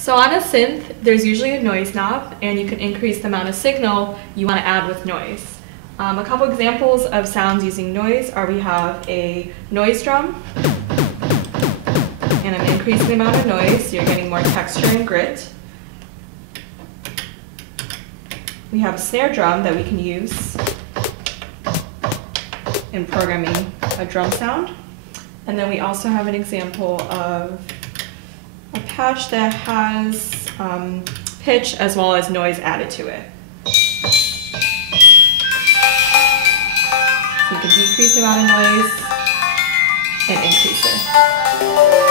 So on a synth, there's usually a noise knob, and you can increase the amount of signal you want to add with noise. A couple examples of sounds using noise are we have a noise drum, and I'm increasing the amount of noise, so you're getting more texture and grit. We have a snare drum that we can use in programming a drum sound. And then we also have an example of a patch that has pitch as well as noise added to it. So you can decrease the amount of noise and increase it.